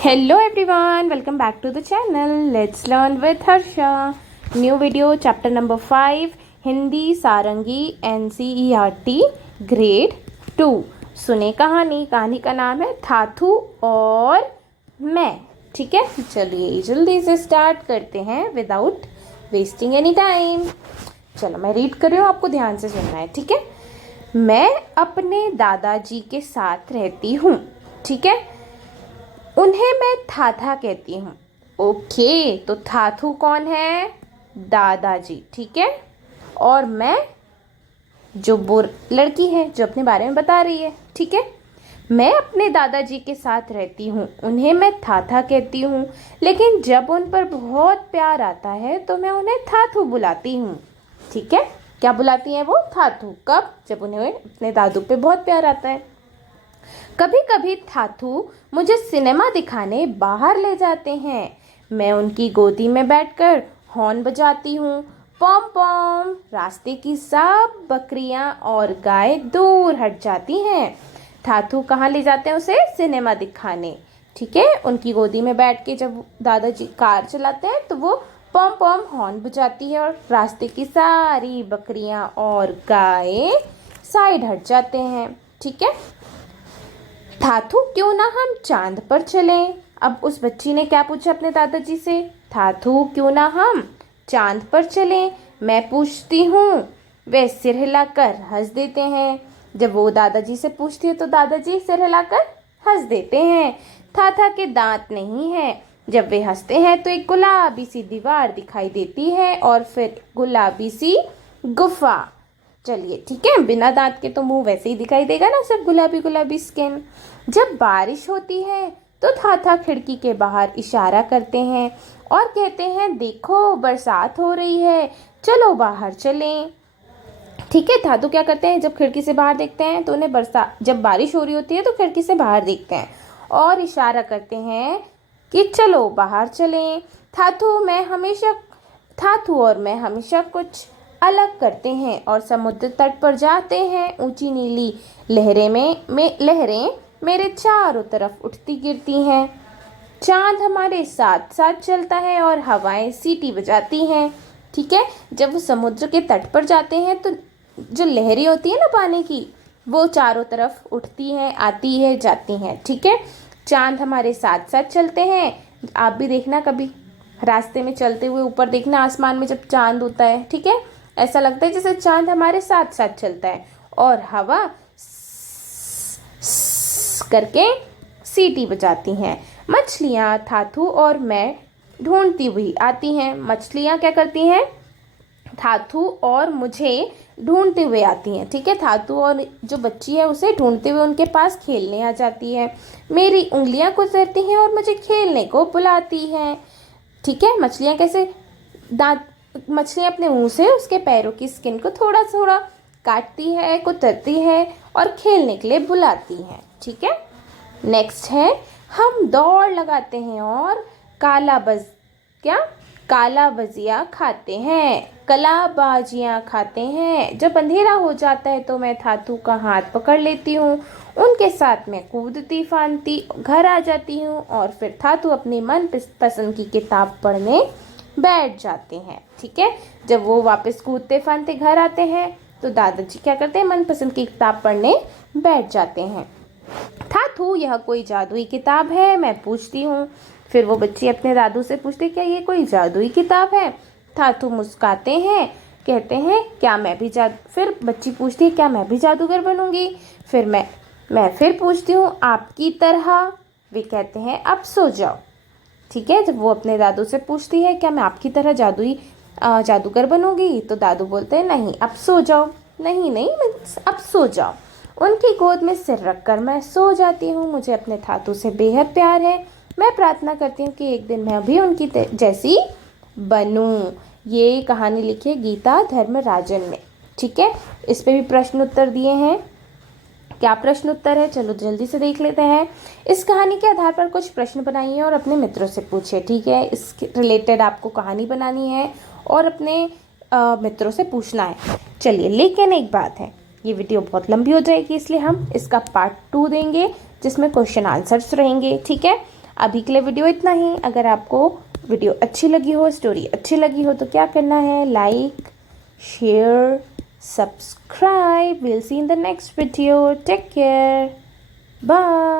Hello everyone, welcome back to the channel. Let's learn with Harsha. New video, chapter number 5, Hindi sarangi NCERT grade 2. सुने कहानी का नाम है थाथू और मैं. ठीक है, चलिए जल्दी से स्टार्ट करते हैं विदाउट वेस्टिंग एनी टाइम. चलो मैं रीड कर रही हूँ, आपको ध्यान से सुनना है. ठीक है. मैं अपने दादाजी के साथ रहती हूँ. ठीक है, उन्हें मैं थाथा कहती हूँ. ओके, तो थाथू कौन है? दादाजी. ठीक है, और मैं जो वो लड़की है जो अपने बारे में बता रही है. ठीक है, मैं अपने दादाजी के साथ रहती हूँ, उन्हें मैं थाथा कहती हूँ, लेकिन जब उन पर बहुत प्यार आता है तो मैं उन्हें थाथू बुलाती हूँ. ठीक है, क्या बुलाती हैं वो? थाथू. कब? जब उन्हें अपने दादू पे बहुत प्यार आता है. कभी कभी थाथू मुझे सिनेमा दिखाने बाहर ले जाते हैं. मैं उनकी गोदी में बैठकर हॉर्न बजाती हूँ. पॉम पॉम. रास्ते की सब बकरियां और गाय दूर हट जाती हैं. थाथू कहाँ ले जाते हैं उसे? सिनेमा दिखाने. ठीक है, उनकी गोदी में बैठ के जब दादाजी कार चलाते हैं तो वो पॉम पॉम हॉर्न बजाती है और रास्ते की सारी बकरियां और गाय साइड हट जाते हैं. ठीक है. थाथू क्यों ना हम चांद पर चलें? अब उस बच्ची ने क्या पूछा अपने दादाजी से? थाथू क्यों ना हम चांद पर चलें? मैं पूछती हूँ, वे सिर हिलाकर हंस देते हैं. जब वो दादाजी से पूछती है तो दादाजी सिर हिलाकर हंस देते हैं. थाथा के दांत नहीं है. जब वे हंसते हैं तो एक गुलाबी सी दीवार दिखाई देती है और फिर गुलाबी सी गुफा. चलिए ठीक है, बिना दांत के तो मुंह वैसे ही दिखाई देगा ना, सब गुलाबी गुलाबी स्किन. जब बारिश होती है तो थाथा खिड़की के बाहर इशारा करते हैं और कहते हैं, देखो बरसात हो रही है, चलो बाहर चलें. ठीक है, थाथू क्या करते हैं? जब खिड़की से बाहर देखते हैं तो उन्हें जब बारिश हो रही होती है तो खिड़की से बाहर देखते हैं और इशारा करते हैं कि चलो बाहर चलें. थाथू और मैं हमेशा कुछ अलग करते हैं और समुद्र तट पर जाते हैं. ऊंची नीली लहरें मेरे चारों तरफ उठती गिरती हैं. चांद हमारे साथ साथ चलता है और हवाएं सीटी बजाती हैं. ठीक है, जब वो समुद्र के तट पर जाते हैं तो जो लहरें होती है ना पानी की, वो चारों तरफ उठती हैं, आती है, जाती हैं. ठीक है, चांद हमारे साथ साथ चलते हैं. आप भी देखना कभी रास्ते में चलते हुए ऊपर देखना, आसमान में जब चांद होता है. ठीक है, ऐसा लगता है जैसे चांद हमारे साथ साथ चलता है और हवा करके सीटी बजाती हैं. मछलियाँ थाथू और मैं ढूंढती हुई आती हैं. मछलियाँ क्या करती हैं? थाथू और मुझे ढूंढते हुए आती हैं. ठीक है, थाथू और जो बच्ची है उसे ढूंढते हुए उनके पास खेलने आ जाती है. मेरी उंगलियां गुजरती हैं और मुझे खेलने को बुलाती हैं. ठीक है, मछलियाँ अपने मुंह से उसके पैरों की स्किन को थोड़ा थोड़ा काटती है, कुतरती है और खेलने के लिए बुलाती है. ठीक है, नेक्स्ट है, हम दौड़ लगाते हैं और कालाबाजियाँ खाते हैं. जब अंधेरा हो जाता है तो मैं थाथू का हाथ पकड़ लेती हूँ. उनके साथ मैं कूदती फांदती घर आ जाती हूँ और फिर थाथू अपनी मन पसंद की किताब पढ़ने बैठ जाते हैं. ठीक है, जब वो वापस कूदते फांदते घर आते हैं तो दादाजी क्या करते हैं? मनपसंद की किताब पढ़ने बैठ जाते हैं. थाथू, यह कोई जादुई किताब है? मैं पूछती हूँ. फिर वो बच्ची अपने दादू से पूछती, क्या ये कोई जादुई किताब है? थाथू मुस्कुराते हैं, कहते हैं, फिर बच्ची पूछती है, क्या मैं भी जादूगर बनूंगी? फिर मैं फिर पूछती हूँ, आपकी तरह? वे कहते हैं, अब सो जाओ. ठीक है, जब वो अपने दादू से पूछती है, क्या मैं आपकी तरह जादूगर बनूंगी? तो दादू बोलते हैं, नहीं, अब सो जाओ. नहीं, अब सो जाओ. उनकी गोद में सिर रखकर मैं सो जाती हूँ. मुझे अपने थाथू से बेहद प्यार है. मैं प्रार्थना करती हूँ कि एक दिन मैं भी उनकी जैसी बनूँ. ये कहानी लिखी है गीता धर्मराजन ने. ठीक है, इस पे भी प्रश्न उत्तर दिए हैं. क्या प्रश्न उत्तर है? चलो जल्दी से देख लेते हैं. इस कहानी के आधार पर कुछ प्रश्न बनाइए और अपने मित्रों से पूछिए. ठीक है, इसके रिलेटेड आपको कहानी बनानी है और अपने मित्रों से पूछना है. चलिए, लेकिन एक बात है, ये वीडियो बहुत लंबी हो जाएगी, इसलिए हम इसका पार्ट 2 देंगे जिसमें क्वेश्चन आंसर्स रहेंगे. ठीक है, अभी के लिए वीडियो इतना ही। अगर आपको वीडियो अच्छी लगी हो, स्टोरी अच्छी लगी हो तो क्या करना है, like, share, subscribe. Will see in the next video. Take care, bye.